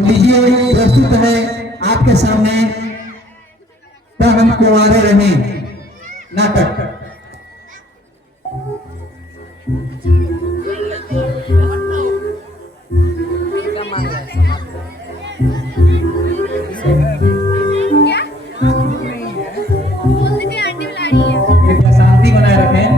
लीजिए प्रस्तुत है आपके सामने तब हम कुंवारे रहे नाटक। कृपया शांति बनाए रखें।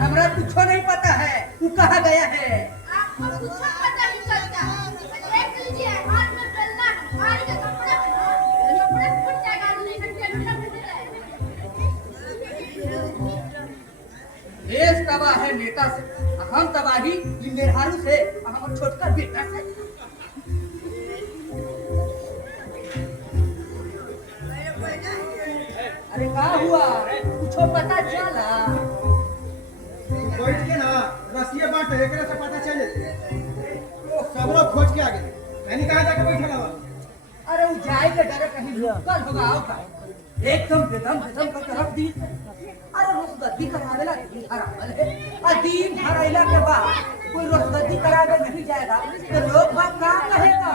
हमरा कुछ नहीं पता है, तू कहाँ गया है? देश तबाह है नेता से, हम तबाही मेहरारू से, हम छोटका बेटा से। अरे क्या हुआ, कुछ पता चला? बैठ के ना रसिया बांट एकरे से पता चले तो सब लोग खोज के आ गए। मैंने कहा जाके बैठा हुआ। अरे वो जाए के डरे कहीं कल होगा आओ का एकदम बेदम करके रख दी। अरे रोजगद्दी करावेला दिन हरावल है, और दिन हराइला के बाद कोई रोजगद्दी करावे नहीं जाएगा तो लोग बात क्या कहेगा?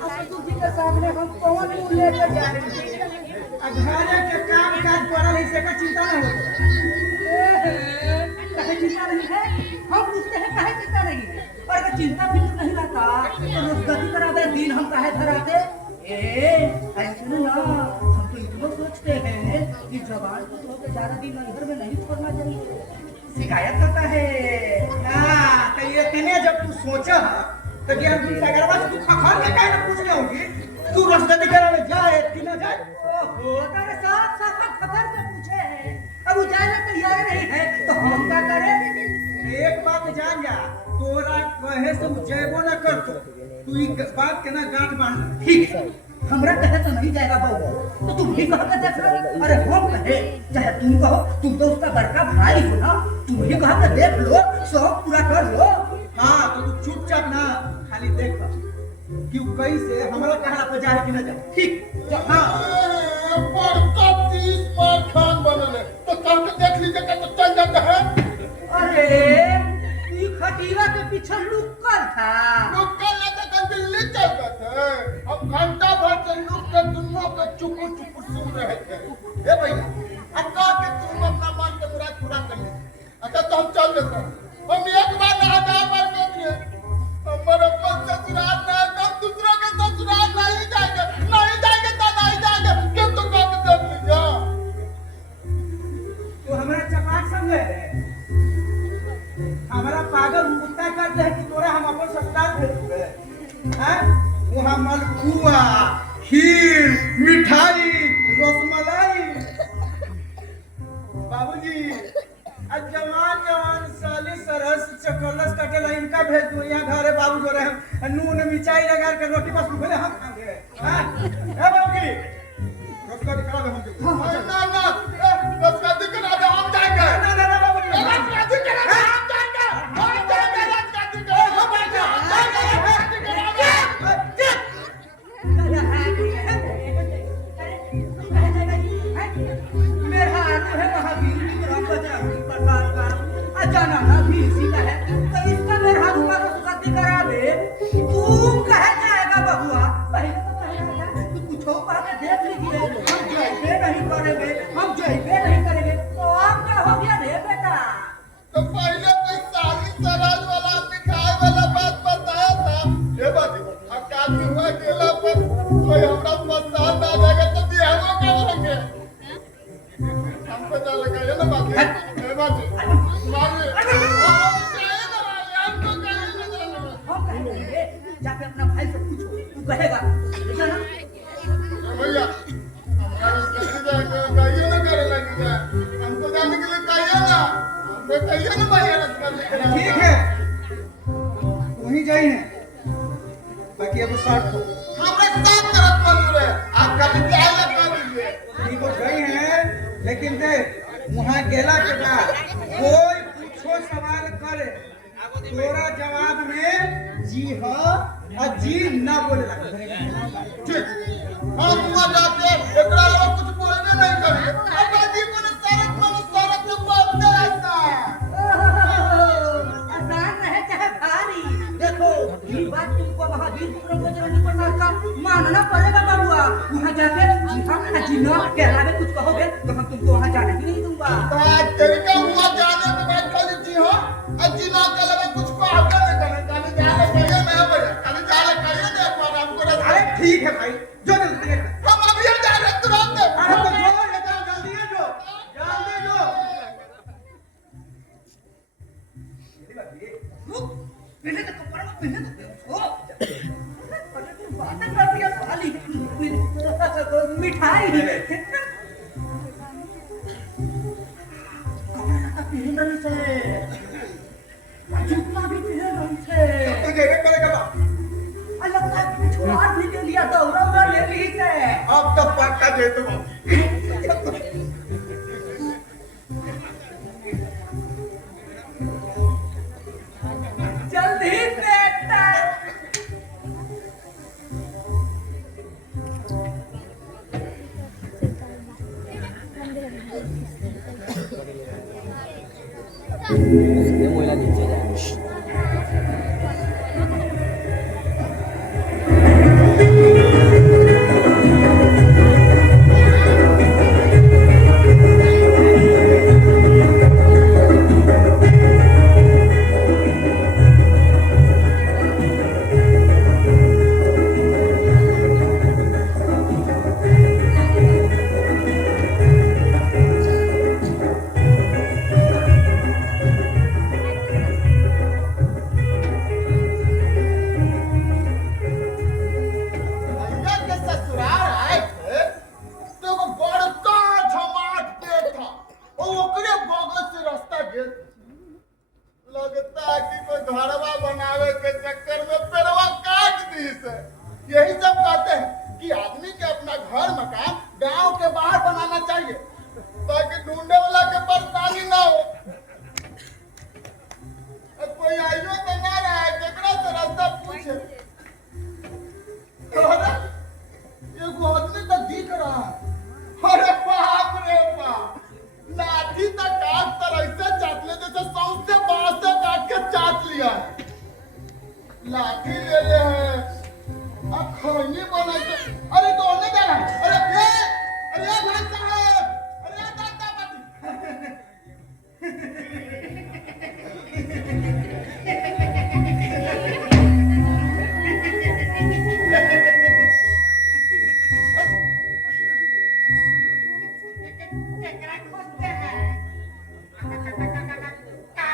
ससुर जी के सामने हम कौन मुंह लेकर जाएंगे? घरे के काम काज पड़ल है, इसका चिंता न हो। कहे चिंता नहीं है, हम पूछते हैं कहे चिंता नहीं है। और अगर चिंता फिक्र नहीं रहता तो रोजगद्दी करावे दिन हम काहे धराते? ऐसे ना हम तो इतना सोचते हैं कि जवान को तो ज्यादा दिन घर में नहीं छोड़ना चाहिए, शिकायत करता है ना तो ये तने जब तू सोचा तो कि हम सगरवा से तू खखर के काहे न पूछ ले होगी तू रस्ते करावे जाए कि ना जाए। ओहो तेरे साथ साथ खतर से पूछे हैं, अब वो जाने तैयार नहीं है तो हम क्या करें? एक बात जान जा, तोरा कहे से जेबो न कर तू ई बात के ना गांठ बांध। ठीक है, हमरा कहे तो नहीं जाएगा बहू, तो तुम भी कह के देख लो। अरे हम कहे चाहे तुम कहो, तुम तो उसका बड़का भाई हो ना, तुम ही कह के देख लो, शौक पूरा कर लो। हाँ तो तू चुपचाप ना खाली देख कि कैसे हमरा कहला पे जाए कि ना जाए। ठीक हाँ बड़का 30 बार खान बनले तो करके देख लीजिए तो चल जाता है। अरे ये खटीवा के पीछे लुक्कल था, लोग कल लगा तो दिल्ली चल गए थे, अब घंटा भर से लोग के दुनों के चुपुर चुपुर सुन रहे थे। ए भैया अब कहा कि तुम अपना मन के मुराद पूरा कर ले। अच्छा तो हम चल देते हैं, हम एक बार ना जा पर कर दिए हमारे अपन ससुराल ना तब दूसरों के ससुराल नहीं जाएंगे तो नहीं जाएंगे क्यों तुम कहा कि देख लीजिए। तो हमारा चपाट समझे हमारा पागल मुद्दा कर दे कि तोरा हम अपन ससुराल भेज दूंगे। हैं वहां मलपुआ खीर मिठाई रसमलाई बाबूजी आज जवान साली सरस चकलस कटेला इनका भेज दो यहाँ घरे बाबू जो रहे नून मिर्चाई लगा के रोटी बस भले हम खाएंगे। हैं ए बाबूजी रसका दिखा दे हम ना रसका दिखा दे हम जाएंगे। ना बाबूजी रसका दिखा दे हम जाएंगे, हम जाएंगे रसका दिखा दे हम जाना ना भी इसी का है तो इसका मेरे हाथ पर रोजगद्दी करा दे। तुम कहे जाएगा बहुआ, पहले तो कहेगा तू कुछ हो पा के देख लीजिए, हम जैसे नहीं करेंगे, हम जाके अपना भाई से पूछो, तू कहेगा ठीक है ना? भैया हमारे कहिए ना करे लगेगा हमको जाने के लिए कहिए ना हमसे कहिए ना भैया रास्ता लेकर ठीक है वहीं जाई है बाकी अब शर्त हो हमरे साथ तरफ मंजूर है आप कभी चाय लगा दीजिए ठीक हो गई है लेकिन देख वहाँ गेला के बाद कोई पूछो सवाल करे तोरा जवाब में जी हाँ और जी ना बोले लगे ठीक हम वहाँ जाके एकरा लोग कुछ बोलने नहीं करेंगे अब बाजी को ने शरत में बोलते रहता आसान रहे चाहे भारी, देखो ये बात तुमको महावीर विक्रम बजरंगी प्रसाद का मानना पड़ेगा बाबुआ। वहाँ जाके जी हाँ जी ना के अलावा कुछ कहोगे तो हम तुमको वहाँ जाने भी नहीं दूंगा। बात तरीका हुआ जाने के बाद खाली जी हाँ अजी ना के अलावा कुछ कहोगे नहीं करेंगे खाली जाने कहिए ना भैया खाली जाने कहिए ना एक बार हमको अरे ठीक है भाई जो जल्दी है हम अभी जा रहे तुरंत अरे तो जो एकदम जल्दी है जो जल्दी जो पहले तो कपड़ा में पहले तो ओ अरे तू बातें कर दिया साली मिठाई कपड़ा का पहन रही से जूता भी पहन रही से तो देवे करेगा बाप अलग से छुआ भी ले लिया दौरा ले ली से अब तो पक्का दे दो जल्दी बेटा भैया के ससुराल आए थे तो वो बड़का झमाट पेड़ था और ओकरे बगल से रास्ता गेल लगता है कि कोई घरवा बनावे के चक्कर में पेड़वा काट दी से यही सब कहते हैं कि आदमी के अपना घर मकान गांव के बाहर बनाना चाहिए ताकि ढूंढने वाला के परेशानी ना हो अब कोई आइयो तो ना रहा है जेकरा से रास्ता पूछे अरे एगो आदमी तो दिख रहा है अरे बाप रे बाप लाठी तक काट तर ऐसे चाट ले जैसे सौंसे बांस से काट के चाट लिया है लाठी ले ले है अब खैनी बनाई अरे कौन जा रहा है अरे भाई साहब अरे दादा बाती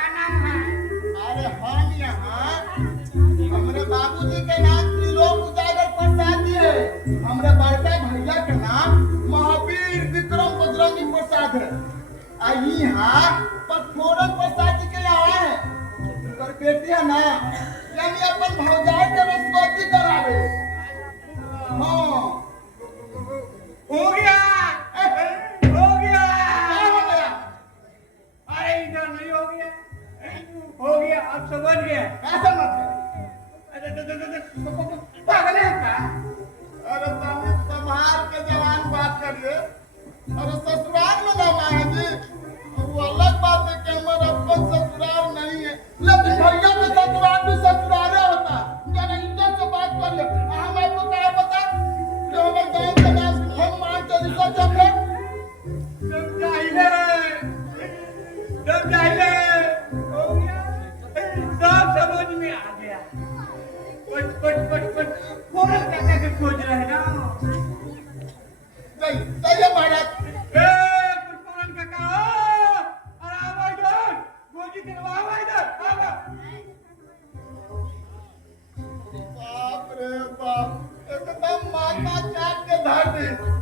अरे हम यहाँ हमरे बाबूजी के नाम त्रिलोक उजागर प्रसाद जी है हमरे बड़का भैया के नाम महावीर विक्रम बजरंगी प्रसाद है आ यहाँ पटफोरन प्रसाद जी के यहाँ है उनकर बेटी है ना यानी अपन भौजाई के रसगोती करावे हाँ हो गया क्या हो गया अरे इधर नहीं हो गया अब समझ गया ऐसा मत है पागल है क्या अरे तभी संभाल के जवान बात करिए अरे ससुराल में ना माया जी वो अलग बात है कि हमारा अपन ससुराल नहीं है लेकिन भैया का ससुराल भी ससुराल होता जरा इज्जत से बात कर ले हम आपको क्या पता कि हमारे गांव के नाम हनुमान चालीसा जप है समझाइए हो गया सब समझ में आ गया पट फोन करके खोज रहे हैं ना सही है महाराज कुछ फोन काका अरे आवा इधर गोजी करवा आवा इधर आवा रहली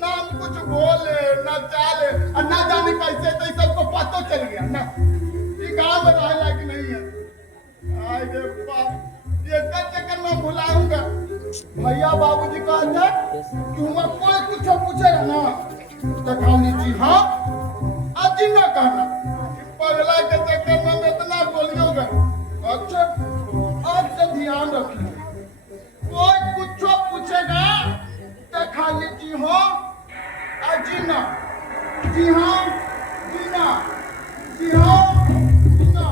ना हम कुछ बोले ना चाले और ना जाने कैसे तो सबको पता चल गया ना ये गांव में रहे लायक नहीं है। आए रे बाप ये चक्कर में भुलाऊंगा भैया बाबूजी कहते कि हम कोई कुछ पूछेगा ना तो खाली जी हाँ आज ना कहना पगला के चक्कर में इतना बोलियोगे। अच्छा अब से ध्यान रखिए कोई कुछ पूछेगा तो खाली जी हाँ जी ना जी हाँ जी ना जी हाँ जी ना।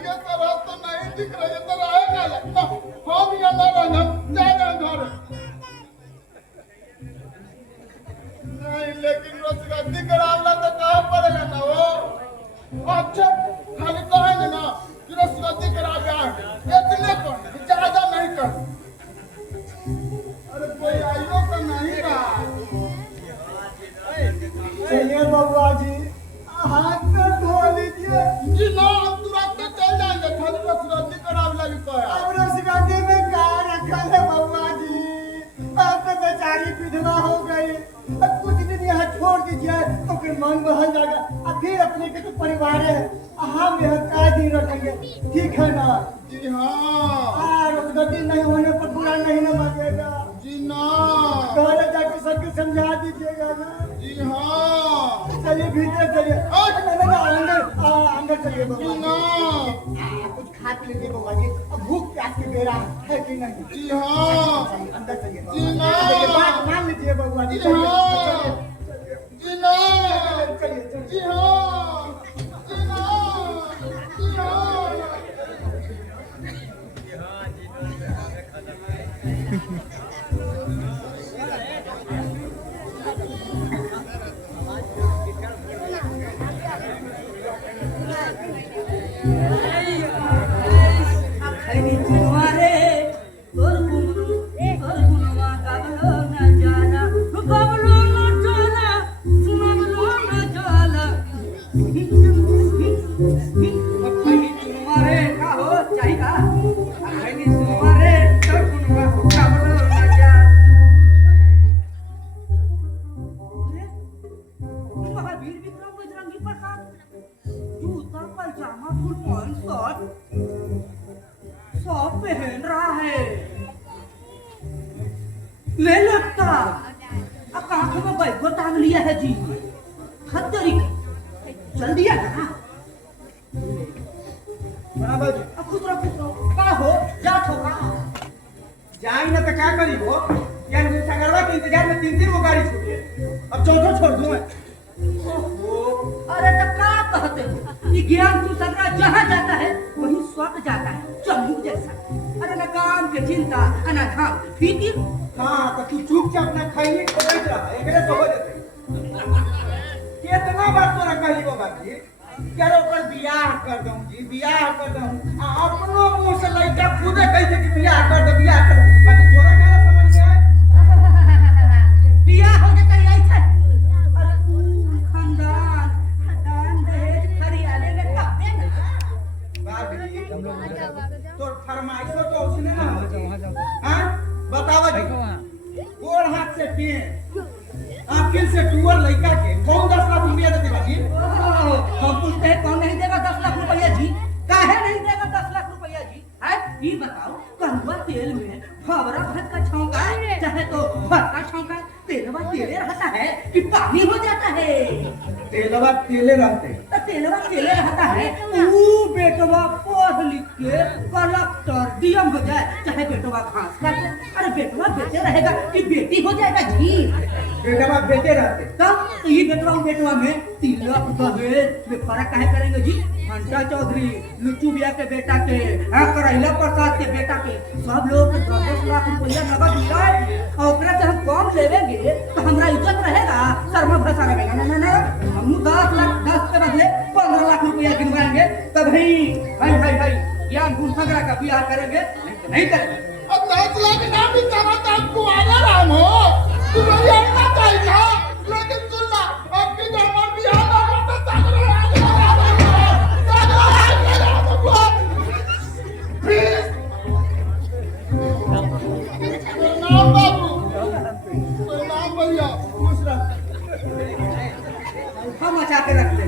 दिख रही है तो आएगा लगता हम यहाँ ना रहना जाना घर शादी करावला तो कहाँ पड़ेगा ना वो। अच्छा खाली कहेंगे ना कि रे शादी करा ब्याह इतने कर ज्यादा नहीं कर। अरे कोई आइयो तो नहीं रहा। चलिए बबुआ जी हाथ में धो लीजिए। जी ना हम तुरंत चल जाएंगे खाली बस शादी करावला भी कहा। अब रसगंदी में क्या रखल है बबुआ जी, अब तो बेचारी विधवा हो गई। अब कुछ दिन यहाँ छोड़ दीजिए तो फिर मन बहल जाएगा। अब फिर अपने के तो परिवार है, हम यहाँ क्या दिन रखेंगे, ठीक है ना। जी हाँ रसगंदी नहीं होने पर बुरा नहीं ना मानेगा। जी ना घर जाके सबको समझा दीजिएगा ना। जी हाँ चलिए भीतर चलिए। अंदर चलिए जी बबुआ ना कुछ खा के लीजिए बबुआ जी, अब भूख प्यास की बेरा है कि नहीं। जी हाँ चलिए, अंदर चलिए बबुआ। जी ना। देखिए, बात मान लीजिए बबुआ जी। जी हाँ चलिए, जी ना चलिए, चलिए। जी हाँ जी ना जी हाँ। खैनी चुनवा रे तोर गुनवा गावलो न जाला गावलो न जाला सुनवलो न जाला। खैनी चुनवा रे का हो चाहिए खैनी चुनवा रे तोर गुनवा गावलो न जाला। महावीर विक्रम बजरंगी प्रसाद जूता पैजामा फुल पैंट शर्ट सब पहन रहा है। ले लगता अब कांखों में बैग टांग लिया है जी। खतरी चल दिया ना। अब खुद रखो का हो जात होगा जाई ना तो क्या करी वो, यार वो सगरवा के इंतजार में 3-3 वो गाड़ी छूट गई। अब चौथो छोड़ दूं मैं। अरे तो क्या कहते हो ये ज्ञान तू सगरा जहाँ जाता है वहीं स्वत जाता है चम्मू जैसा। अरे न काम के चिंता न धाम की फिक्र। हाँ तो तू चुपचाप अपना खैनी को बैठ रहा एकरे तो हो जते। कितना बार तोरा कही हो बाकी यार ओकर बियाह कर दूं जी, बियाह कर दूं। अपनो मुंह से लइका खुदे कह दे कि बियाह कर दे, बियाह कर दे। बाकी तोरा क्या समझ में बियाह हो जाता है ऐसा। अरे खानदान खानदान दहेज खरियाले में कब देना। तोर फरमाइशो तो उसने ना हां बतावा जी। गोड़ हाथ से पिए आखिर से टूअर लइका के कौन 10 लाख रुपया देते बाजी। हम पूछते हैं कौन नहीं देगा 10 लाख रुपया जी। काहे नहीं देगा 10 लाख रुपया जी। है ये बताओ कड़वा तेल में फवरा भात का छौंका चाहे तो भात का छौंका तेलवा तेले रहता है कि पानी हो जाता है। तेलवा तेले रहते तो तेलवा तेले रहता है। वो बेटवा पढ़ लिख के कलेक्टर डीएम हो जाए चाहे बेटवा घास काटे। अरे बेटवा बेटे रहेगा कि बेटी हो जाएगा जी। बेटवा बेटे रहते तब तो ये बेटवा में तिलक दहेज में फर्क काहे करेंगे जी। घंटा चौधरी लुच्चू बिया के बेटा के करैला प्रसाद के बेटा के सब लोग 10 लाख रुपया नगद मिला और ओकरा से हम कम लेवेंगे तो हमारा इज्जत रहेगा शर्मा भसा रहेगा। ना ना ना हम 10 के बदले 15 लाख रुपया गिनवाएंगे तब भाई ज्ञान गुण सगरा का बियाह करेंगे नहीं करेंगे। अब 10 लाख ना भी कहा तो आपको आना राम हो तुम्हें जानना चाहिए। लेकिन सुनना आपकी जवान बिहार में तो सागर नाम बाबू नाम भैया खुश रह। हम मचा के रख दे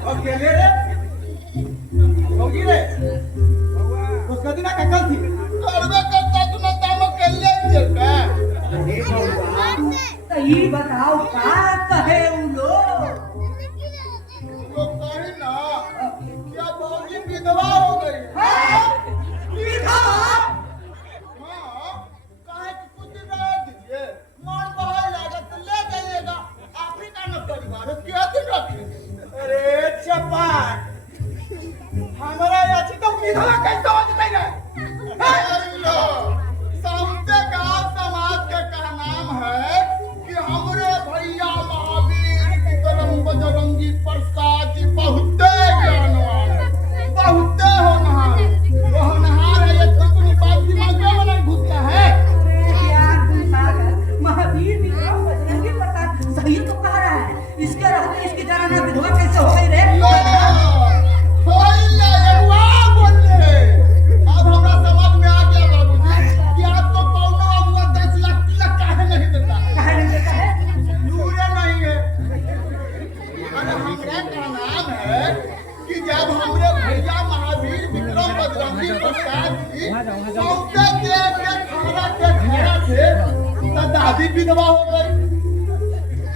और खेले रे होगी रे उसका दिन का कल थी करवे करता तुम्हें दाम के ले जेका। तो ये बताओ क्या कहे वो लोग। वो कही ना क्या भौजी विधवा हो गई। विधवा हाँ काहे कि कुछ दिन रह दीजिए मन बहाल लागत तो ले जाइएगा। अफ्रीका में परिवार है, क्या दिन रखेंगे। अरे चपाट हमारा याची तो विधवा कैसे हो जाता है। समझे गाँव समाज के का नाम है कि हमरे भैया महावीर और दादी सौंसे देख के खाना के खाना थे तो दादी विधवा हो गई,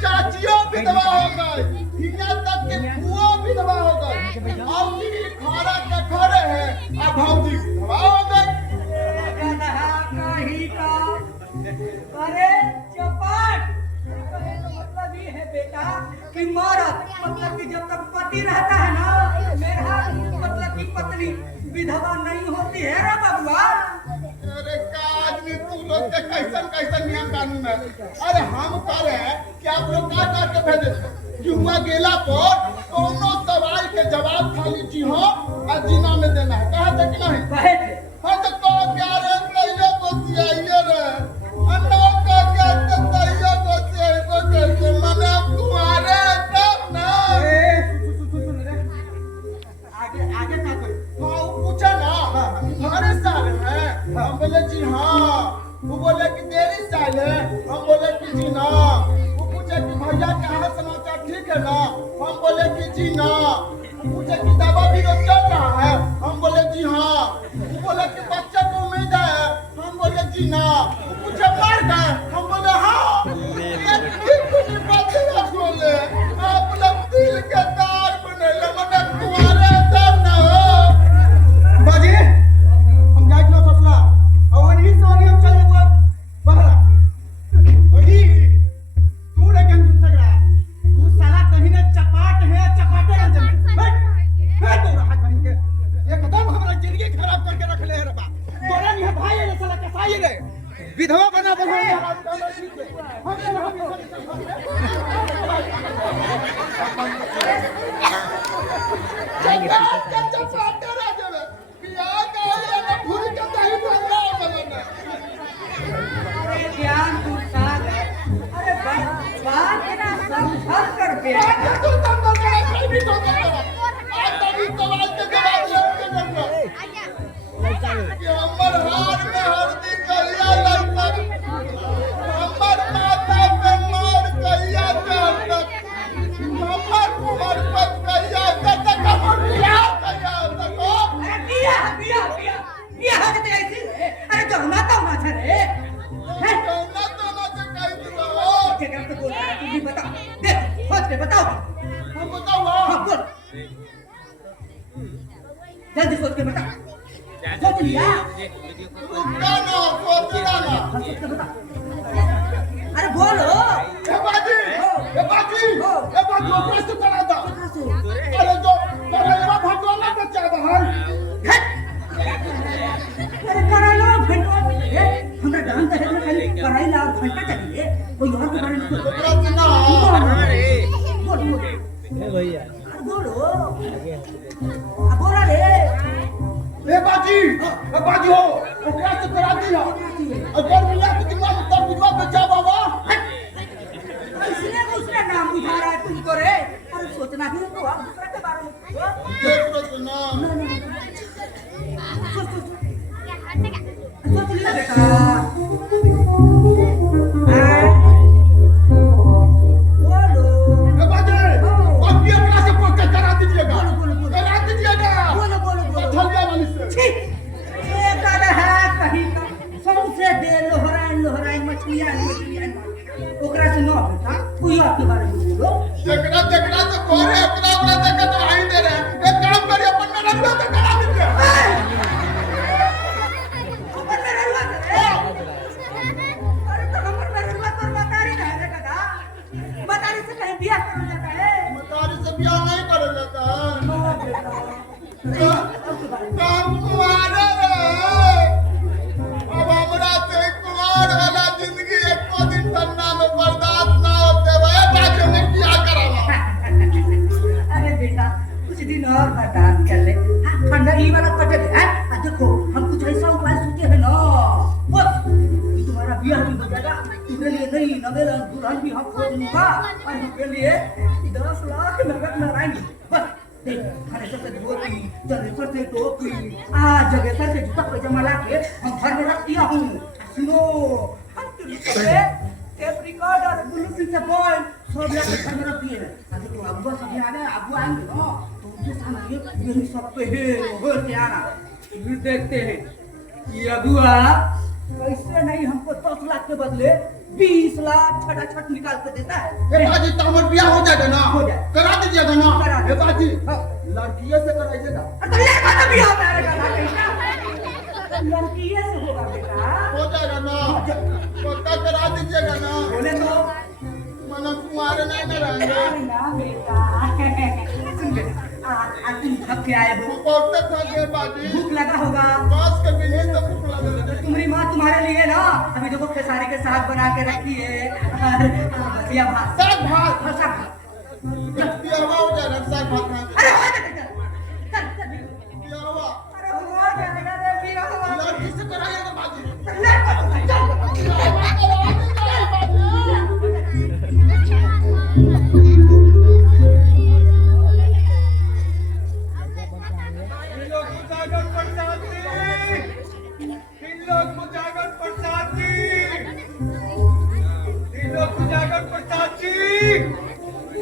चाचियों विधवा हो गई, यहाँ तक कि बुआ विधवा हो गई, अब ये खाना के खड़े हैं अब भौजी विधवा हो गई। कहीं का अरे चपाट मतलब ये है बेटा कि मौरत मतलब कि जब तक पति रहता है ना मेरा मतलब कि पत्नी विधवा नहीं होती है रे बबुआ। अरे का आदमी तू लोग के कैसन कैसन नियम कानून है। अरे हम कह रहे हैं कि आप लोग का के भेजे कि हुआ गेला पर कोनो सवाल के जवाब खाली जी हो और जीना में देना है, कहा था कि नहीं कहे थे हाँ तो कहो क्या रे कहियो बतियाइए रे अन्ना का क्या तो कहियो बतियाइए मने तुम्हारे तब ना सुन रे आगे आगे का कोई हाँ पूछा ना तुम्हारे साल है, हम बोले जी हाँ, वो बोले कि तेरी साल है, हम बोले कि जी ना, वो पूछे कि भैया क्या है समाचार ठीक है ना, हम बोले कि जी ना, वो पूछे कि दवा भी तो चल रहा है, हम बोले जी हाँ, वो बोले कि बच्चे को उम्मीद है, हम बोले जी ना, वो पूछे मर गए, हम बोले हाँ, ये बात बोले आप लोग दिल के तार बने मने तुम्हारे दम ना हो बाजी हम जाइत ना ससुरा और वही से वही हम चले वो बहरा वही तू रे गन सगड़ा तू साला कहीं ने चपाट है चपाटे है जमीन बैठ तू रहा कहीं के एकदम हमारा जिंदगी खराब करके रख ले रे बा तोरा नहीं भाई रे साला कसाई रे विधवा बना बना ज्ञान पुस्तक अरे बात ना समझ कर के हमर हार में हरदी कहिया लगतक, हमर माथा पे मार कहिया चढ़तक, हमर उमर पर कहिया तक, हमर बियाह कहिया तक हो। अरे बिया होते ऐसी अरे जो माता होना था रे कहना तो ना से कही तू हो। क्या करते बोल रहा है तू भी बता देख सोच के बताओ हम बताओ हाँ बोल जल्दी सोच के बता सोच लिया रुका ना सोचना ना। हाँ, सोच के बता अरे बोलो ए बाजी प्रश्न करा दो। अरे जो करैया भगवान का चाहन अरे कराइला घंटा हमरा डांस है ना खाली कराइला घंटा चाहिए कोई और के बारे में सोचो प्रश्न बोल बोल भैया बोलो अब बोला रे ए बाजी हो ओकरा से करा दिया अगर मिला के दिमाग में तब दिमाग में जा बाबा इसने उसका नाम उठा रहा है तुमको रे अरे सोचना ही तो आप दूसरा के बारे में ये प्रश्न सोच लिया बेटा बोलो ए बाजी अब ये ओकरा से पक्का करा दीजिएगा करा दीजिएगा बोलो थलिया वाली से ठीक ये कर है कहीं का सबसे दे लोहराई मछलियां ओकरा से न बेटा कोई आपके बारे में बोलो जकरा से कोरे ओकरा देख तो आई दे रहे एक काम करिए अपन में रख दो करा दीजिए ऊपर में रहवा अरे तो ऊपर में रहवा तो बतारी ना है दादा बतारी से कहीं बियाह कर जाता है मतारी से ब्याह नहीं कर लेता है नो बेटा काम कुआरे रे अब हमरा से कुआर वाला जिंदगी एको दिन ठंडा में बर्दाश्त ना होते हुए बाकी में क्या करावा अरे बेटा कुछ दिन और बर्दाश्त कर ले ठंडा ये वाला कटे है देखो हम कुछ ऐसा उपाय सोचे है ना बस तुम्हारा ब्याह भी हो जाएगा तुम्हारे लिए नहीं नवेला दुल्हन भी हम खोज लूंगा और हमके लिए 10 लाख नगद नारायणी बस देख हमेशा से धोती जगह से टोपी जगह से जूता पैजामा ला के हम घर में रख दिया हूँ सुनो हम तुझे टेप रिकॉर्डर ब्लूटूथ से बोल सब लाके घर में रख दिए अभी तो अब्बा सब आ गए अब्बा आएंगे ना तो उनके सामने यही सब पे हो के आना फिर देखते हैं कि अगुआ कैसे नहीं हमको 10 लाख के बदले 20 लाख छटाछट निकाल कर देता है। ए बाजी तो हमारा ब्याह हो जाएगा ना? हो जाए। करा दीजिएगा ना? करा दीजिए। ए बाजी हाँ। लड़कियों से कराइएगा। तो ये वाला भी होता है लड़की से होगा बेटा। हो जाएगा ना? पक्का करा दीजिएगा ना? बोले तो मना कुंवारे नहीं कराएंगे। ना बेटा सुन बेटा तुम थक के आए हो, पौधे थके बाजी। भूख लगा होगा। बांस के बिना तो भूख लगे। तुम्हारी माँ तुम्हारे लिए ना अभी देखो खेसारी के साग बना के रखी है और भजिया भात। साग भात। हाँ, साग भात। ब्याह हो जाएगा साग भात खाएंगे। अरे हो जाएगा चल ब्याह हुआ। अरे हो जाएगा रे भी हो। लड़की से कराइएगा बाजी।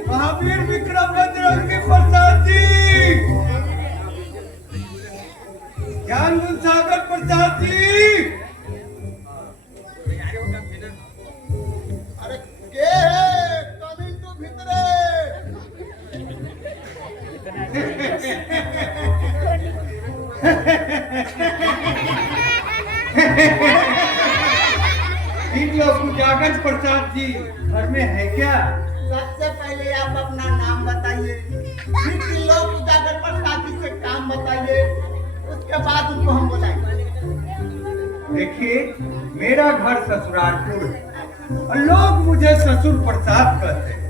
महावीर विक्रम बजरंगी प्रसाद जी, ज्ञान सागर प्रसाद जी। अरे के है कमिंग टू भीतरे। इन लोग उजागर प्रसाद जी घर में है क्या? सबसे पहले आप अपना नाम बताइए, फिर तीन लोग उजागर प्रसाद जी से काम बताइए, उसके बाद उनको हम बुलाएंगे। देखिए, मेरा घर ससुरालपुर है और लोग मुझे ससुर प्रसाद कहते हैं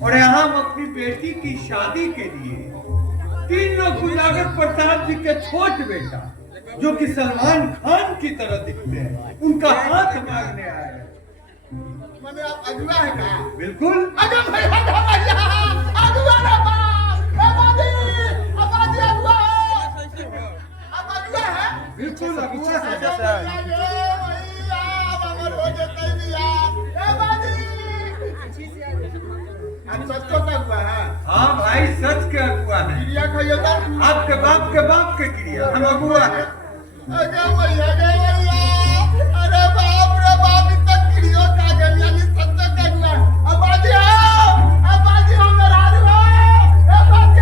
और यहाँ हम अपनी बेटी की शादी के लिए तीन लोग उजागर प्रसाद जी के छोट बेटा जो कि सलमान खान की तरह दिखते हैं उनका हाथ मांगने आए हैं। मैंने आप अगुआ है क्या? बिल्कुल। अगर भाई अगुआ रे बाप, अबादी अगुआ है। अब अगुआ है? बिल्कुल अगुआ है। सच अगुआ है? हाँ भाई सच के अगुआ है। क्रिया खाइए तो आपके बाप के क्रिया हम अगुआ है। अरे बाप रे बाप, इतना क्रिया का गया नहीं सच का अगुआ। अबादी हम राज हो। अबादी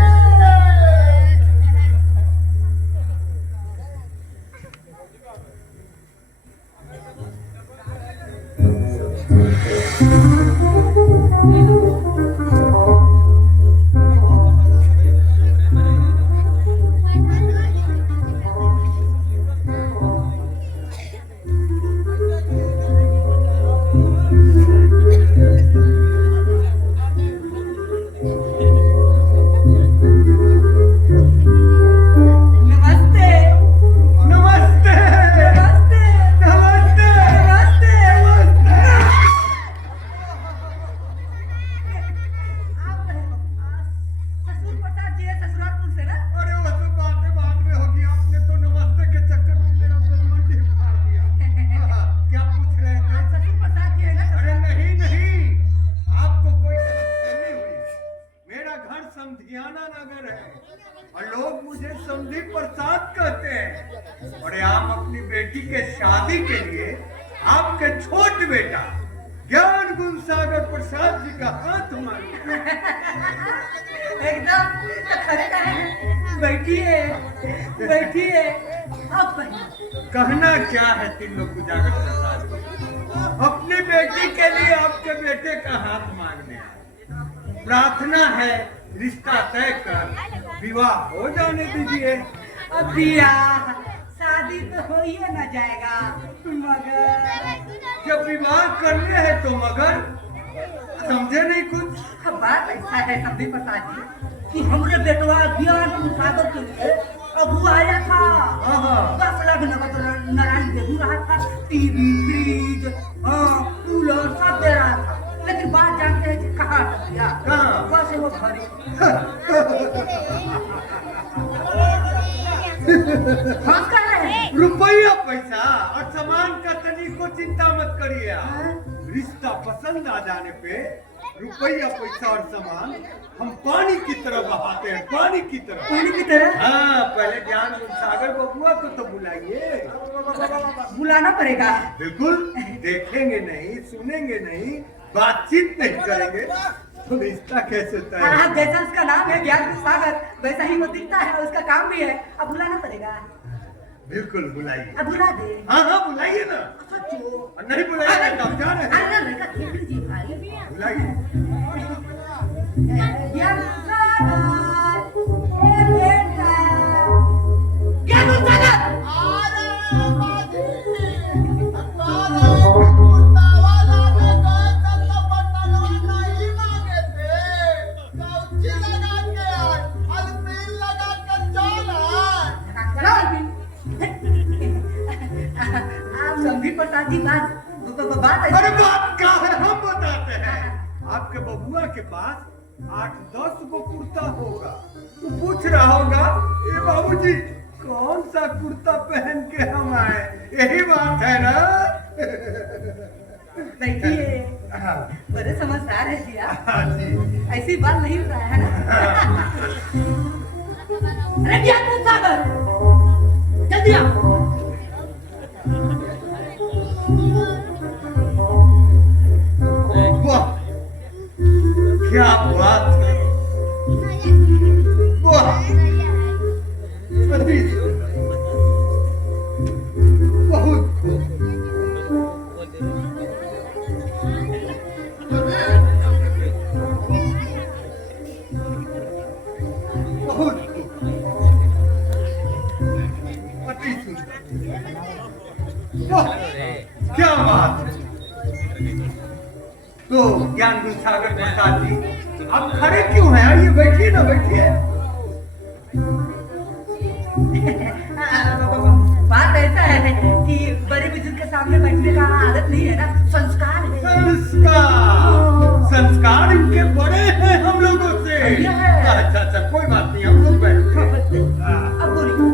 समधियाना नगर है और लोग मुझे समधी प्रसाद कहते हैं और हम अपनी बेटी के शादी के लिए आपके छोट बेटा ज्ञान गुण सागर प्रसाद जी का हाथ मांगे। एकदम खड़े रहे। बैठिए अब कहना क्या है तीन लोग उजागर प्रसाद जी? अपनी बेटी के लिए आपके बेटे का हाथ मांगने आए। प्रार्थना है रिश्ता तय कर विवाह हो जाने दीजिए। अब बियाह शादी तो हो ही न जाएगा, मगर जब विवाह करने हैं तो मगर समझे नहीं कुछ। बात ऐसा है समझे प्रसाद जी कि हमरे बेटवा ज्ञान सागर के लिए अबू आया था। 10 लाख नगद नारायण दे रहा था, टीवी फ्रिज कूलर सब दे रहा था, लेकिन बात जानते हैं कि कहाँ दिया? कहाँ? बस वो घरे। हम कह रहे हैं रुपया पैसा और सामान का तनिक को चिंता मत करिए आप। रिश्ता पसंद आ जाने पे रुपया पैसा और सामान हम पानी की तरह बहाते हैं, पानी की तरह। पानी की तरह हाँ, पहले ज्ञान सागर बबुआ को तो बुलाइए। बुलाना पड़ेगा। बिल्कुल, देखेंगे नहीं, सुनेंगे नहीं, बातचीत नहीं करेंगे तो रिश्ता कैसे तय हाँ, होगा? जैसा उसका नाम है ज्ञान सागर, वैसा ही वो दिखता है, उसका काम भी है। अब बुलाना पड़ेगा। बिल्कुल बुलाइए। अब बुला दे। हाँ हाँ बुलाइए ना, और नहीं बुलाइए तो हम जा रहे हैं। अरे लड़का खेल लीजिए भाई। बुलाइए। ज्ञान सागर, ए बेटा। ज्ञान सागर। अरे बाजी, काले कुर्तावा लाने गए तब तो बटनवा नहीं मांगे थे। कौची लगा के आए, अलबील लगा के चल आए। चलो अरविंद। आप समझी प्रसाद जी बात बात अरे बात क्या है, हम बताते हैं। आपके बबुआ के पास 8-10 गो कुर्ता होगा, तो पूछ रहा होगा ये बाबूजी कौन सा कुर्ता पहन के हम आए, यही बात है ना। देखिए हाँ बड़े समझदार है जी आप। हाँ जी। ऐसी बात नहीं होता है ना। अरे ज्ञान सागर जल्दी आओ। वाह क्या बात है, वाह अति सुंदर, बहुत खूब। बहुत खूब, अति सुंदर, वाह क्या बात है। तो ज्ञान गुरु सागर प्रसाद जी आप खड़े क्यों हैं, आइए बैठिए ना, बैठिए। बात ऐसा है कि बड़े बुजुर्ग के सामने बैठने का आदत नहीं है ना, संस्कार है। संस्कार, संस्कार इनके बड़े हैं हम लोगों से। अच्छा अच्छा कोई बात नहीं, हम लोग बैठते हैं। अब बोलिए।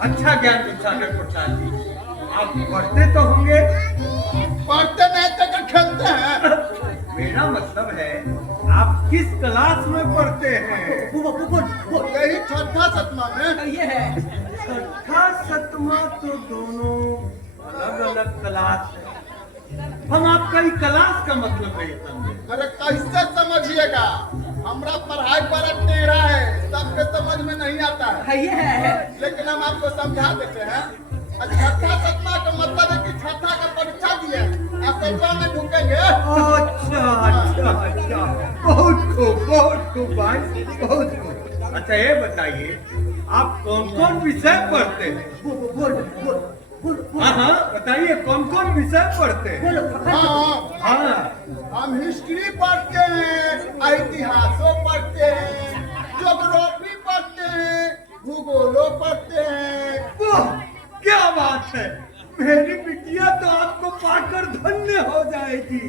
अच्छा ज्ञान गुरु सागर प्रसाद जी आप पढ़ते तो होंगे? पढ़ते नहीं तो खेलते हैं। मेरा मतलब है आप किस क्लास में पढ़ते हैं? यही छठा सतमा में। ये है छठा सतमा तो दोनों अलग अलग क्लास है, हम आपका ही क्लास का मतलब नहीं समझे। अरे कैसे समझिएगा, हमरा पढ़ाई बड़ा टेढ़ा है, सबके समझ में नहीं आता है, ये है। लेकिन हम आपको समझा देते हैं। छठा सतमा का मतलब है कि छठा का परीक्षा दिए सतमा में ढूंढेंगे। अच्छा अच्छा अच्छा, बहुत खूब भाई, बहुत खूब। अच्छा ये बताइए आप कौन कौन विषय पढ़ते हैं? हाँ हाँ बताइए कौन कौन विषय पढ़ते हैं? हाँ हाँ हम हिस्ट्री पढ़ते हैं, इतिहासों पढ़ते हैं, ज्योग्राफी पढ़ते हैं, भूगोलों पढ़ते हैं। वाह क्या बात है, मेरी बिटिया तो आपको पाकर धन्य हो जाएगी।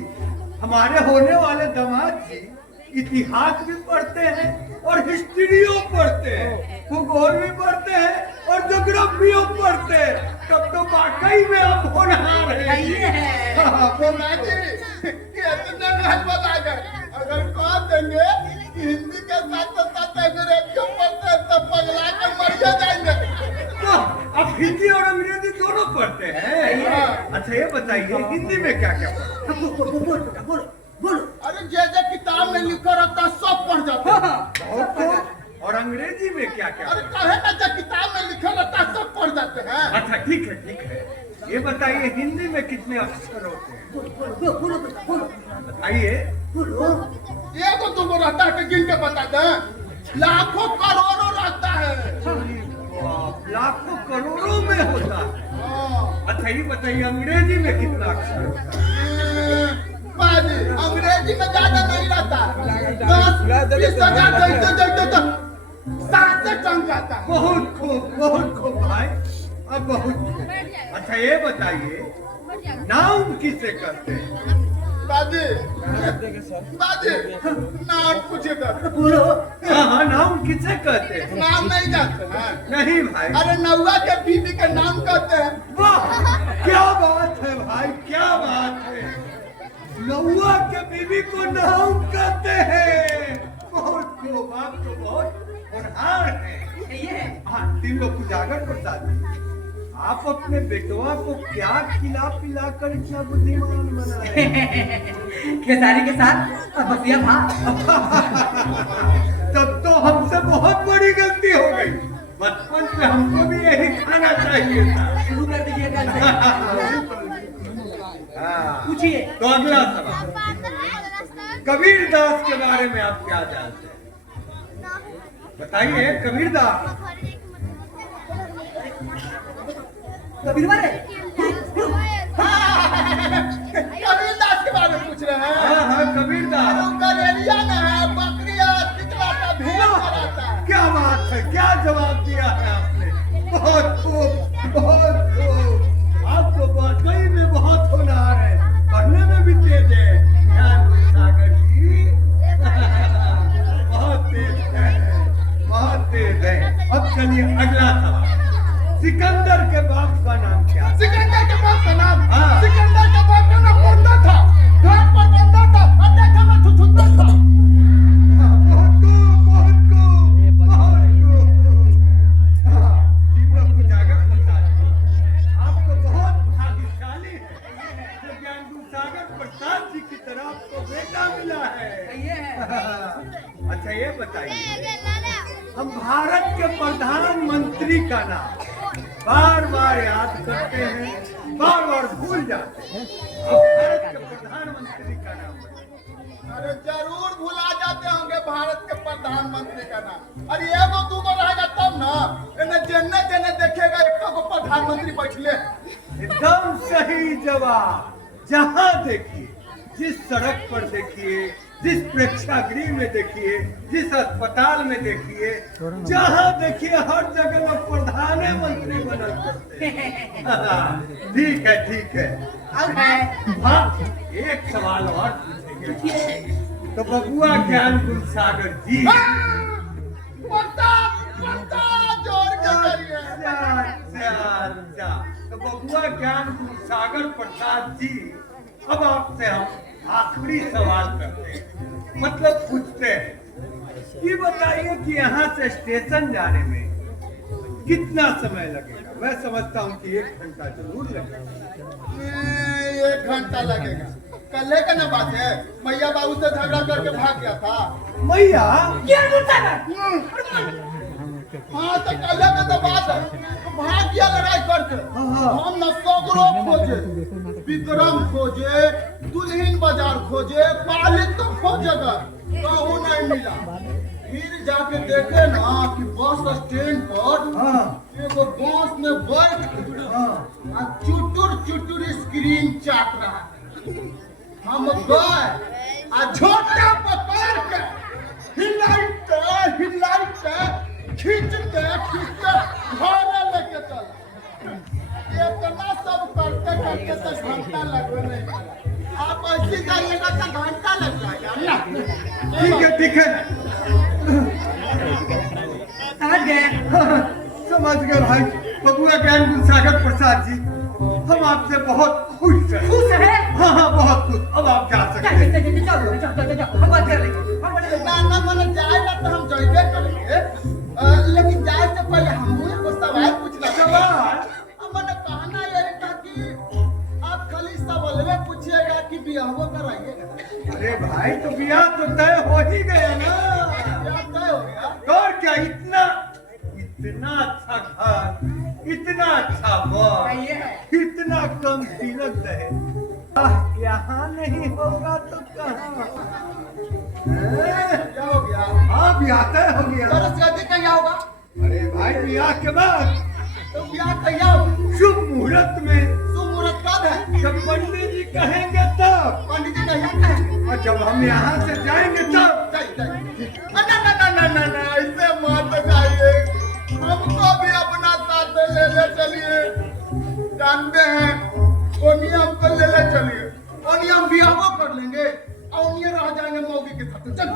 हमारे होने वाले दामाद जी इतिहास भी पढ़ते हैं और हिस्ट्रियों पढ़ते हैं, भूगोल भी पढ़ते हैं और ज्योग्राफियों पढ़ते हैं, तब तो वाकई में आप होनहार हैं। हाँ, बोला जी इतने नहीं बता गए, अगर कह देंगे कि हिंदी के साथ अंग्रेजी पढ़ते हैं तो पगला के मरिया जाएंगे। तो आप हिंदी और अंग्रेजी दोनों पढ़ते हैं? अच्छा ये बताइए हिंदी में क्या क्या पढ़ते हैं? बोलो। अरे जे किताब में लिखा रहता है सब पढ़ जाते हैं। बहुत खूब। और अंग्रेजी में क्या क्या? अरे कहे ना जो किताब में लिखा रहता है सब पढ़ जाते हैं। अच्छा ठीक है। ये बताइए हिंदी में कितने अक्षर होते हैं? बताइए। एगो दूगो रहता है कि गिन के बता दें, लाखों करोड़ों रहता है। लाखों करोड़ों में होता है। हाँ। अच्छा ये बताइए अंग्रेजी में कितना अक्षर होता है? बाजी अंग्रेजी में ज्यादा नहीं रहता, 10-20,000 तो 7 से कम जाता है। बहुत खूब भाई, अब बहुत खूब। अच्छा ये बताइए नाम किसे कहते हैं? बाजी नाम पूछेगा। हाँ नाम किसे कहते हैं? नाम नहीं जानते हैं? नहीं भाई। अरे नौवा के बीबी का नाम कहते हैं। वाह क्या बात है भाई, क्या बात है। नौवा के बीबी इन्हीं को नाम कहते हैं। बहुत खूब, आप तो बहुत होनहार हैं। ये हाँ, तीन लोग उजागर प्रसाद जी, आप अपने बेटवा को क्या खिला पिला कर इतना बुद्धिमान बनाए? खेसारी के साथ और बसिया भात। तब तो हमसे बहुत बड़ी गलती हो गई। बचपन से हमको भी यही खाना चाहिए था। शुरू कर दीजिए कल से। हाँ। पूछिए। तो अगला सवाल, कबीर दास के बारे में आप क्या जानते हैं? बताइए कबीर दास। कबीर वाले कबीर दास के बारे में पूछ रहे हैं। हाँ हाँ, कबीर दास। उनका एरिया में है बकरिया दिखलाता भेड़ चराता है। क्या बात है, क्या जवाब दिया है आपने। बहुत खूब, बहुत खूब। आप तो वाकई में बहुत होनहार है, पढ़ने में भी तेज है। ज्ञान सागर जी बहुत तेज है, बहुत तेज है। अब चलिए अगला सवाल, सिकंदर के बाप का नाम क्या है? सिकंदर के बाप का नाम? हाँ। सिकंदर के बाप का नाम बंदा था, घर पर बंदा था, अड्डे में थुथुंदा था। बहुत खूब, बहुत खूब, बहुत खूब। हाँ, तीन लोग उजागर प्रसाद जी, आप तो बहुत भाग्यशाली हैं जो ज्ञानगुरु सागर प्रसाद जी की तरह आपको बेटा मिला है। ये है। अच्छा ये बताइए, हम भारत के प्रधानमंत्री का नाम बार बार याद करते हैं, बार बार भूल जाते हैं। अब भारत के प्रधानमंत्री का नाम बताइए। अरे जरूर भुला जाते होंगे भारत के प्रधानमंत्री का नाम। अरे एगो दूगो रहेगा तब ना, इन्हें जन्ने जन्ने देखेगा एक को प्रधानमंत्री बैठले। एकदम सही जवाब। जहाँ देखिए, जिस सड़क पर देखिए, जिस प्रेक्षागृह में देखिए, जिस अस्पताल में देखिए, जहाँ देखिए हर जगह लोग प्रधानमंत्री बनल करते हैं। ठीक है, ठीक है। अब है। हाँ, एक सवाल और पूछेंगे। तो बबुआ ज्ञान गुरु सागर जी, पता जोर के करिए। अच्छा, तो बबुआ ज्ञान गुरु सागर प्रसाद जी, अब आपसे हम आखिरी सवाल करते हैं, मतलब पूछते हैं। ये बताइए कि यहाँ से स्टेशन जाने में कितना समय लगेगा? मैं समझता हूँ कि 1 घंटा जरूर लगेगा। 1 घंटा लगेगा। कल का ना बात है, मैया बाबू से झगड़ा करके भाग गया था। मैया, हाँ तो कल का तो बात है, भाग गया लड़ाई करके। हम न सगरो खोजे, विक्रम खोजे, दुल्हिन बाजार खोजे, पालित तो खोजेगा, कहूँ नहीं मिला। फिर जाके देखे ना कि बस स्टैंड पर हाँ, एगो बस में बैठ हाँ, चुटुर चुटुर स्क्रीन चाट रहा है। हम गए आ झोटा पकड़ के हिलाइते खींचते घर लेके चला। इतना सब करते करते तो घंटा लगवे नहीं पड़ा। आप ऐसी जाइएगा तो घंटा लग जाएगा ना। ठीक है, ठीक है। समझ गए। समझ गए भाई। बबुआ ज्ञान गुरु सागर प्रसाद जी, हम आपसे बहुत खुश हैं। खुश है। हाँ हाँ, बहुत खुश। अब आप जा सकते हैं। चलो हम बात कर लेंगे। हम बोले ना मन जाएगा तो हम जाइए करेंगे, लेकिन जाए से पहले हमको एगो सवाल पूछना था। सवाल? मैंने कहना यही था कि आप खाली सवाल में पूछिएगा कि बियाह कराइएगा। अरे भाई, तो ब्याह तो तय हो ही गया ना। बियाह तय हो गया। और क्या, इतना अच्छा घर, इतना अच्छा बर, ये है। इतना कम तिलक दहेज, यहाँ नहीं होगा तो कहाँ? क्या हो गया? हाँ, ब्याह तय हो गया। सरस शादी कहिया होगा? अरे भाई, ब्याह के बाद तो ब्याह कहिया होगा? शुभ मुहूर्त में, शुभ मुहूर्त कब है? जब पंडित जी कहेंगे तब, पंडित जी कहिया कहेंगे? और जब हम यहाँ से जाएंगे तब। ना ऐसे मत जाइए, हमको भी अपना साथ ले चलिए। जानते हैं ओनिए हमको ले चलिए, ओनिए हम बियाह कर लेंगे और ओनिए रह जाएंगे मौगी के साथ। चल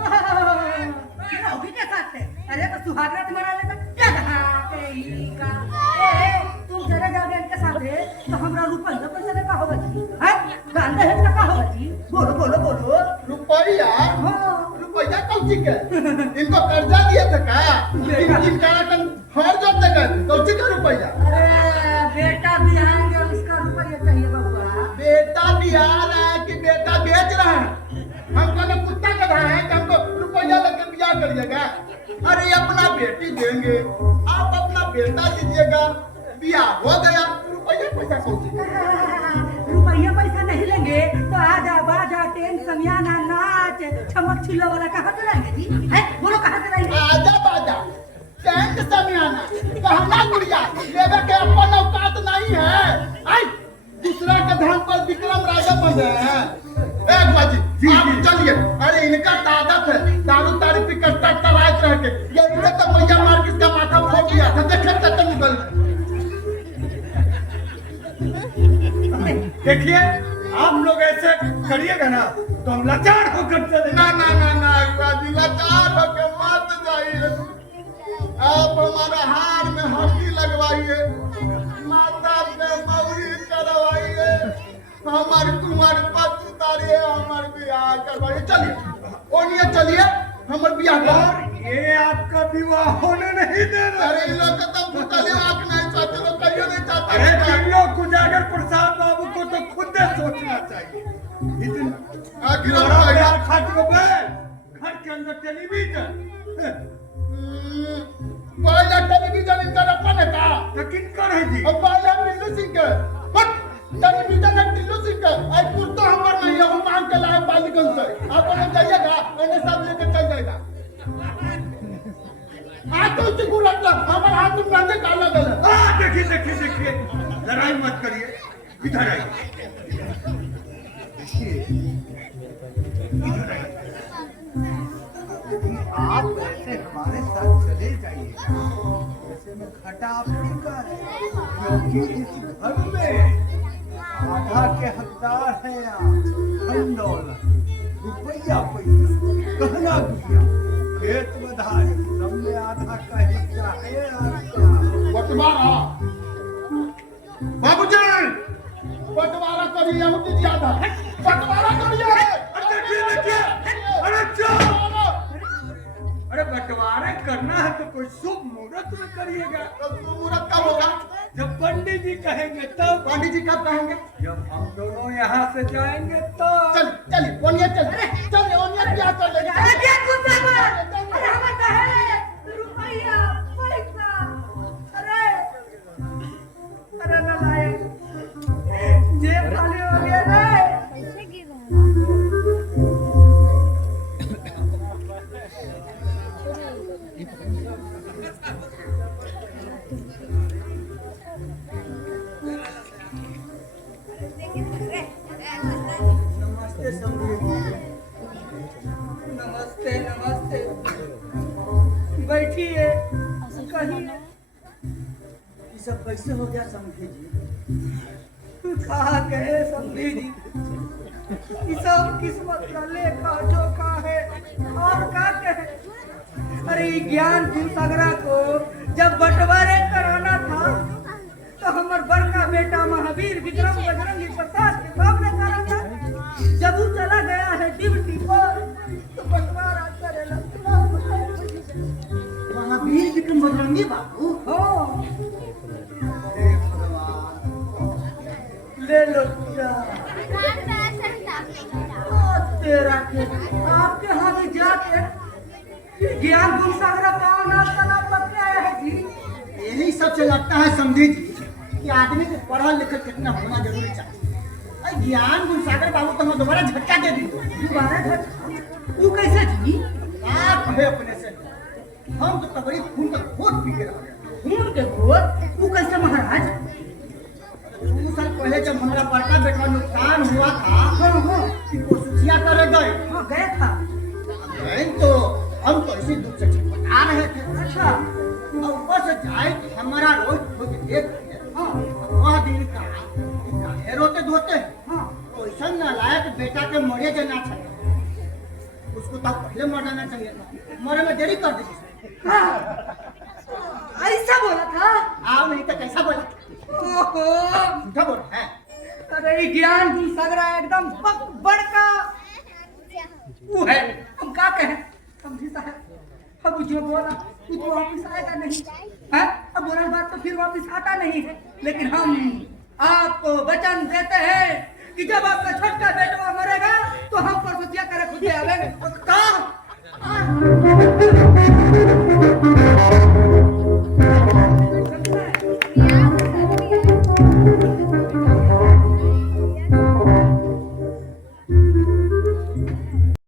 मौगी के साथ है। अरे तो सुहाग रात मना लेना क्या कहा का तुम चले जाओगे इनके साथ तो हमरा रुपया पैसा का होगा जी है गांधे है का होगा जी बोलो बोलो बोलो रुपया रुपया हाँ। रुपया कौची के इनको कर्जा दिया था का इनका रकम हर जब तक कौची का रुपया अरे बेटा बिहाएंगे उसका रुपया चाहिए बाबा। बेटा दिया रहा है कि बेटा बेच रहा है हमको ना कुत्ता का धारा है कि हमको रुपया लेके ब्याह करिएगा अरे अपना बेटी देंगे आप अपना बेटा दीजिएगा ब्याह हो गया रुपया पैसा कौची रुपया पैसा नहीं लेंगे तो आजा बाजा टेंट समियाना नाच छमक छिलो वाला कहाँ से लाएंगे जी? है बोलो कहाँ से लाएंगे? आजा बाजा टेंट समियाना कहना गुड़िया लेवे के अपन औकात नहीं है आई दूसरा के धन पर विक्रम राजा बन रहे हैं एक बाजी आप चलिए अरे इनका ताकत है दारू तारी पी कर टटरात रह के ये इनका तो मैया मार के इसका माथा फोड़ दिया था देखे तक निकल देखिए आप लोग ऐसे करिएगा ना तो हम लाचार होकर चले ना ना ना ना बाजी लाचार होके मत जाइए आप हमारा हार में हल्दी लगवाइए माता पे मौरी करवाइए हमारे कुमार पद उतारिए हमारे ब्याह करवाइए चलिए ओनिए चलिए हमारे ब्याह और कर ये आपका विवाह होने नहीं दे रहा अरे इन लोग तो पुतले आंख नहीं चाहते लोग कहियो नहीं चाहते अरे तुम लोग कुजागर प्रसाद बाबू को तो खुद सोचना चाहिए इतना आखिर बड़ा हम प्यार खाते हुए घर के अंदर टेलीविजन पहला टेलीविजन इनका रखा है का यकीन कर है जी अब पहला टिल्लू सिंह के बट टेलीविजन है टिल्लू सिंह के आई कुर्ता हमर नहीं है हम मांग के लाए बालिकन से आप लोग जाइएगा उन्हें सब लेके चल जाएगा आज तो उसी गुलाब हमारे हाथ में बांधे काला गला देखिए देखिए देखिए लड़ाई मत करिए इधर आइए इधर आइए आप ऐसे हमारे साथ चले जाइए ऐसे में घाटा आप नहीं कर क्योंकि इस घर में आधा के हकदार हैं आप धन दौलत रुपया पैसा गहना गुड़िया खेत बधाई सब में आधा का हिस्सा है आपका बटवारा बाबूजी बटवारा करिए उठी ज्यादा बटवारा करिए अरे बंटवारा करना है तो कोई शुभ मुहूर्त में करिएगा मुहूर्त कब होगा जब पंडित जी कहेंगे तब पंडित जी कब कहेंगे जब हम दोनों यहाँ से जाएंगे तो चल चलिए ओनिया चल चल ओनिया क्या कर लेगा अरे क्या गुस्सा कर? अरे हमारे कहे रुपया पैसा अरे नालायक जेब खाली हो गया रे। पैसे गिर रहे नमस्ते नमस्ते नमस्ते बैठिए कहिए ये सब कैसे हो गया समझे जी कहा गए समझी जी ये सब किस्मत का लेखा जोखा है और का कहे। अरे ये ज्ञान भूसागरा को जब बंटवारे कराना था तो हमार बड़का बेटा महावीर विक्रम बजरंगी प्रसाद के सामने करा था। जब वो चला गया है ड्यूटी पर तो बंटवारा करे लगता महावीर विक्रम बजरंगी बाबू हो ले लो पूजा तेरा के आपके हाथ में जाके ज्ञान भूसागरा का नाम तलाब पकड़े आया है जी। यही सबसे लगता है समझी जी कि आदमी को पढ़ा लिखा कितना होना जरूरी चाहिए अरे ज्ञान गुणसागर बाबू तो मैं दोबारा झटका दे दी दोबारा झटका तू कैसे जी? आप है अपने से हम तो तबड़ी खून का घोट पी के रह गए खून के घोट तू कैसे महाराज? 2 साल पहले जब हमारा बड़का बेटा नुकसान हुआ था वो सुखिया करे गए हाँ गया था। तो हम तो इसी दुख से छटपटा रहे थे अच्छा और ऊपर से जाए हमारा रोज खोज देख वह दिन का काहे रोते धोते हाँ तो ऐसा नालायक बेटा के मरे जाना चाहिए उसको तो पहले मर जाना चाहिए था मरे में देरी कर दी हाँ, ऐसा बोला था। आओ नहीं तो कैसा बोला ओहो झूठा बोला है अरे ये ज्ञान भूसागरा एकदम पक बड़का वो है, हम क्या कहें समझी साहब, अब जो बोला वो तो वापिस आएगा नहीं है, अब बोला बात तो फिर वापिस आता नहीं है, लेकिन हम आपको वचन देते हैं कि जब आपका छोटका बेटवा मरेगा तो हम परसों करे खुद आवेंगे